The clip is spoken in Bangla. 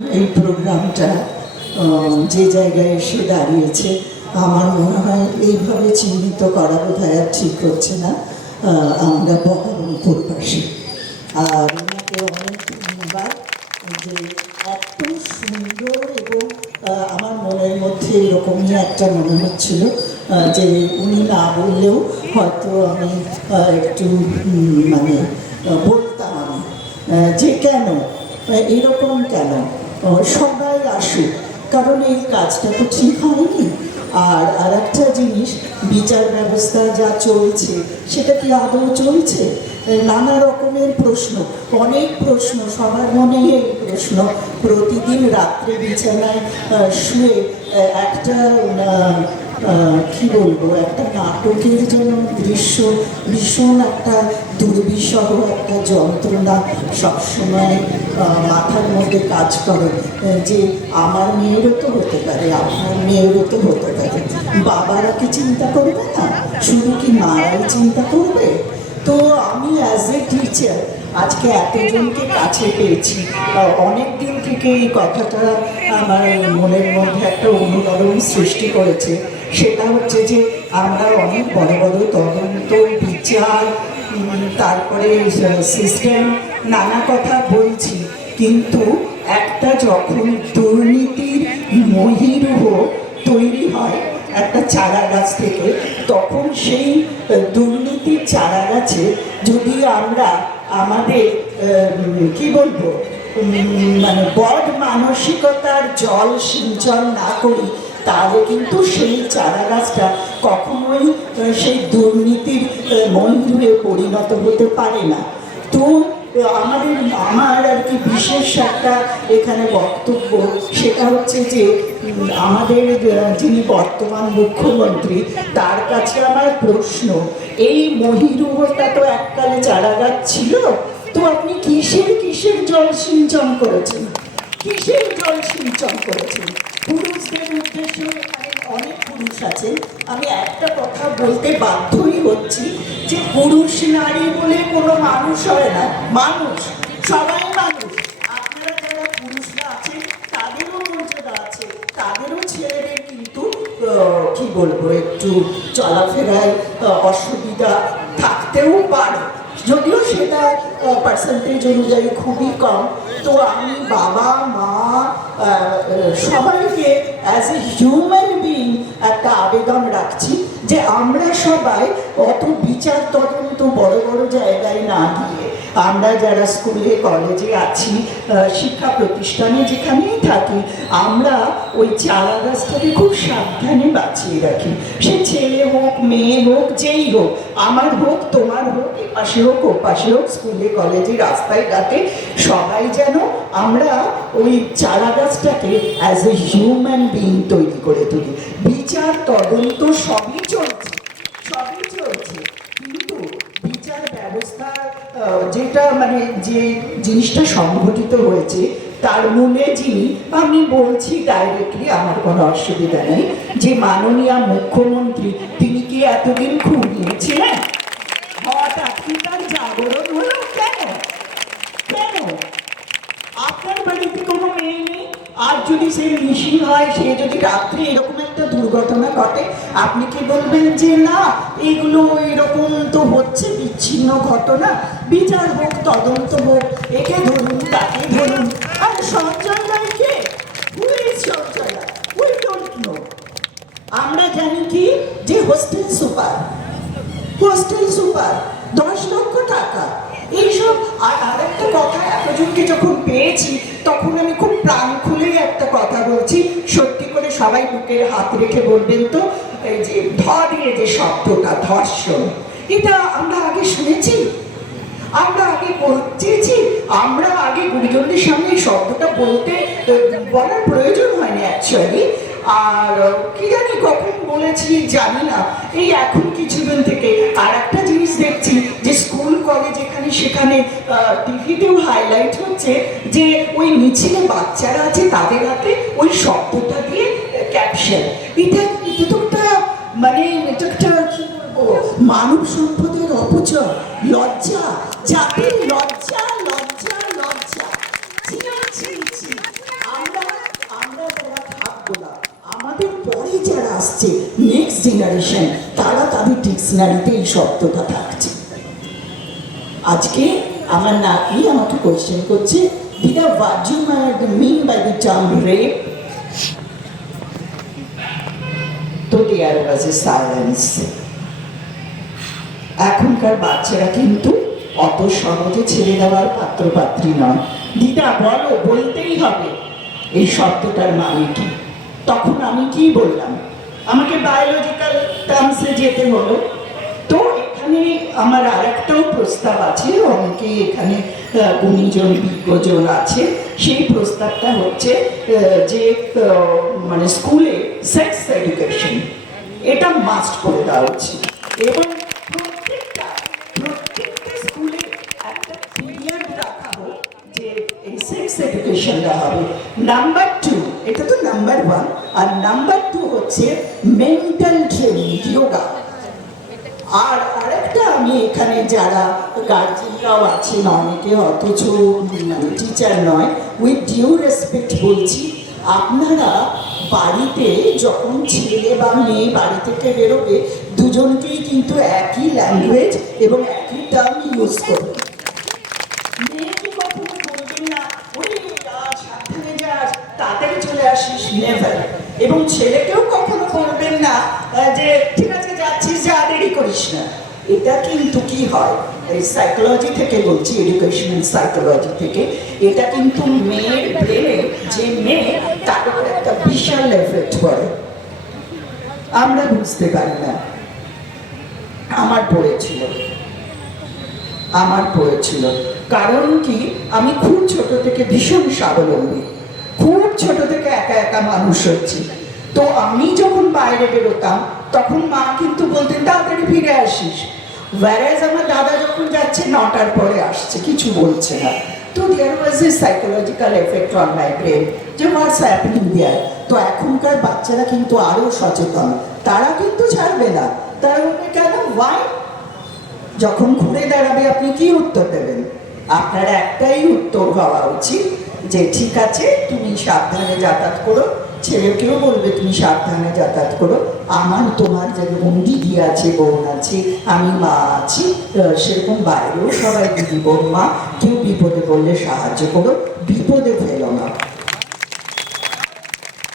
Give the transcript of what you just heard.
এই প্রোগ্রামটা যে জায়গায় এসে দাঁড়িয়েছে আমার মনে হয় এইভাবে চিহ্নিত করা বোধহয় আর ঠিক হচ্ছে না। আমরা বহরমপুরবাসী, আর ওনাকে অনেক ধন্যবাদ যে এত সুন্দর এবং আমার মনের মধ্যে এরকমই একটা মনে হচ্ছিল যে উনি না বললেও হয়তো আমি একটু মানে বলতাম যে কেন এরকম, কেন সবাই আসুক, কারণ এই কাজটা তো ঠিক হয়নি। আর একটা জিনিস, বিচার ব্যবস্থা যা চলছে সেটা কি আদৌ চলছে? নানা রকমের প্রশ্ন, অনেক প্রশ্ন, সবার মনে এই প্রশ্ন। প্রতিদিন রাত্রে বিছানায় শুয়ে একটা কি বলবো, একটা নাটকের যেন দৃশ্য, ভীষণ একটা দুর্বিষহ একটা যন্ত্রণা সবসময় মাথার মধ্যে কাজ করে যে আমার মেয়েরও তো হতে পারে, আপনার মেয়েরও তো হতে পারে। বাবারা কি চিন্তা করবে না? শুধু কি মারাই চিন্তা করবে? তো আমি অ্যাজ এ টিচার আজকে এতজনকে কাছে পেয়েছি, অনেক দিন থেকে এই কথাটা আমার মনের মধ্যে একটা অনুকরণ সৃষ্টি করেছে। সেটা হচ্ছে যে আমরা অনেক বড় বড় তদন্ত, বিচার, তারপরে সিস্টেম, নানা কথা বলছি, কিন্তু একটা যখন দুর্নীতির মহীরুহ তৈরি হয় একটা চারা গাছ থেকে, তখন সেই দুর্নীতির চারা গাছে যদি আমরা আমাদের কি বলবো মানে বদ মানসিকতার জল সিঞ্চন না করি, তাহলে কিন্তু সেই চারা গাছটা কখনোই সেই দুর্নীতির মহিরুহে পরিণত হতে পারে না। তো আমার আর কি বিশেষ একটা এখানে বক্তব্য, সেটা হচ্ছে যে আমাদের যিনি বর্তমান মুখ্যমন্ত্রী, তার কাছে আমার প্রশ্ন, এই মহিরুহটা তো এককালে চারা গাছ ছিল, তো আপনি কিসের জল সিঞ্চন করেছেন? কিসের জল সিঞ্চন করেছেন? পুরুষদের উদ্দেশ্যে এখানে অনেক পুরুষ আছে, আমি একটা কথা বলতে বাধ্যই হচ্ছি যে পুরুষ নারী বলে কোনো মানুষ হয় না, মানুষ সবাই মানুষ। আপনারা যারা পুরুষরা আছেন তাদেরও মর্যাদা আছে, তাদেরও ছেলেদের কিন্তু কি বলবো একটু চলাফেরায় অসুবিধা থাকতেও পারে, যদিও সেটা পার্সেন্টেজ অনুযায়ী খুবই কম। তো আমি বাবা মা সবাইকে অ্যাজ এ হিউম্যান বিইং একটা আবেদন রাখছি যে আমরা সবাই অত বিচার তদন্ত বড় বড় জায়গায় না গিয়ে, আমরা যারা স্কুলে কলেজে আছি, শিক্ষা প্রতিষ্ঠানে যেখানেই থাকি, আমরা ওই চারা গাছটাকে খুব সাবধানে বাঁচিয়ে রাখি। সে ছেলে হোক, মেয়ে হোক, যেই হোক, আমার হোক, তোমার হোক, এপাশে হোক, ওপাশে হোক, স্কুলে কলেজে রাস্তায় ঘাটে, সবাই যেন আমরা ওই চারা গাছটাকে অ্যাজ এ হিউম্যান বিইং তৈরি করে তুলি। বিচার তদন্ত সবই চলছে, কিন্তু বিচার ব্যবস্থা যেটা মানে যে জিনিসটা সংঘটিত হয়েছে তার মূলে যিনি, আমি বলছি ডাইরেক্টলি, আমার কোনো অসুবিধা নেই, যে মাননীয় মুখ্যমন্ত্রী, তিনি কি এতদিন ঘুমিয়েছিলেন? হঠাৎ কি তার জাগরণ হলো? কেন? আপনার বাড়িতে কোনো মেয়ে নেই, আর যদি সে মিশিং হয়, সে যদি রাত্রে এরকম একটা দুর্ঘটনা ঘটে, আপনি কি বলবেন যে না এগুলো এরকম তো হচ্ছে বিচ্ছিন্ন ঘটনা, বিচার হোক, তদন্ত হোক, একে ধরুন তাকে ধরুন? আর সঞ্জয় রায়কে, Sanjay Roy, we don't know. আমরা জানি কি যে হোস্টেল সুপার 10 লক্ষ টাকা, এইসব। আর একটা কথা, এতজনকে যখন পেয়েছি তখন আমি খুব প্রাণ খুলে একটা কথা বলছি, সত্যি করে সবাই বুকের হাত রেখে বলবেন তো, এই যে ধরে যে শব্দটা, ধর্ষণ, এটা আমরা আগে শুনেছি? আমরা আগে বলতেছি? আমরা আগে গুরুজনদের সামনে এই শব্দটা বলার প্রয়োজন হয়নি অ্যাকচুয়ালি। আর কি জানি কখন বলেছি জানি না, এই এখন কিছুদিন থেকে আর একটা জিনিস দেখছি যে স্কুল কলেজ এখানে সেখানে টিভিতেও হাইলাইট হচ্ছে যে ওই মিছিলে বাচ্চারা আছে, তাদের হাতে ওই শব্দটা দিয়ে ক্যাপশন। এটা তো একটা মানে এটা একটা কি বলবো, মানব সম্পদের অপচয়, লজ্জা, জাতির লজ্জা, লজ্জা, লজ্জা। আসছে নেক্সট জেনারেশন, তারা তাদের ডিকশনারিতে এই শব্দটা থাকছে। আজকে আমার নাতনি আমাকে কোয়েশ্চেন করছে, দিদা what do you mean by the term rape? তো দেয়ার ওয়াজ এ সাইলেন্স। এখনকার বাচ্চারা কিন্তু অত সহজে ছেড়ে দেওয়ার পাত্রপাত্রী নয়। দিদা বলো, বলতেই হবে এই শব্দটার মানে কি। তখন আমি কি বললাম, আমাকে বায়োলজিক্যাল টার্মসে যেতে হলো। তো এখানে আমার আর একটাও প্রস্তাব আছে, অনেকে এখানে গুণীজন বিজ্ঞজন আছে। সেই প্রস্তাবটা হচ্ছে যে মানে স্কুলে সেক্স এডুকেশন এটা মাস্ট করে দেওয়া উচিত, এবং প্রত্যেকটা স্কুলে একটা পিরিয়ড রাখা হোক যে এই সেক্স এডুকেশনটা হবে। নাম্বার 2, এটা তো নাম্বার 1, আর নাম্বার 2 হচ্ছে মেন্টাল ট্রেনিং, যোগা। আর আরেকটা, আমি এখানে যারা গার্জেনরাও আছেন অনেকে, অথচ টিচার নয়, উইথ ডিউ রেসপেক্ট বলছি, আপনারা বাড়িতে যখন ছেলে বা মেয়ে বাড়ি থেকে বেরোবে, দুজনকেই কিন্তু একই ল্যাঙ্গুয়েজ এবং একই টার্ম ইউজ করবে। মেয়েকে কখনো বলবেন না ওই সাবধানে যাস, তাড়াতাড়ি চলে আসিস, নেভার। এবং ছেলেকেও কখনো বলবেন না যে ঠিক আছে যাচ্ছিস, যা, দেরি করিস না। এটা কিন্তু কি হয়, এই সাইকোলজি থেকে বলছি, এডুকেশনাল সাইকোলজি থেকে, এটা কিন্তু মেয়ের ব্রেনে, যে মেয়ে, তার উপর একটা বিশাল এফেক্ট পড়ে, আমরা বুঝতে পারি না। আমার পড়েছিল, কারণ কি, আমি খুব ছোট থেকে ভীষণ স্বাবলম্বী, খুব ছোট থেকে একা একা মানুষ হচ্ছি। তো আমি যখন বাইরে বেরোতাম তখন মা কিন্তু বলতেন তাড়াতাড়ি ফিরে আসিস, whereas আমার দাদা যখন যাচ্ছে 9টার পরে আসছে, কিছু বলছে না। তো there was a psychological effect on my brain, যে হোয়াটস হ্যাপেনিং দেয়ার। তো এখনকার বাচ্চারা কিন্তু আরো সচেতন, তারা কিন্তু ছাড়বে না। তারা বলবে কেন, ওয়াই? যখন ঘুরে দাঁড়াবে আপনি কি উত্তর দেবেন? আপনার একটাই উত্তর হওয়া উচিত যে ঠিক আছে, তুমি সাবধানে যাতায়াত করো। ছেলেকেও বলবে তুমি সাবধানে যাতায়াত করো, আমার তোমার যেরকম দিদি আছে, বোন আছে, আমি মা আছি, সেরকম বাইরেও সবাই দিদি বোন মা, কেউ বিপদে পড়লে সাহায্য করো, বিপদে ফেলো না।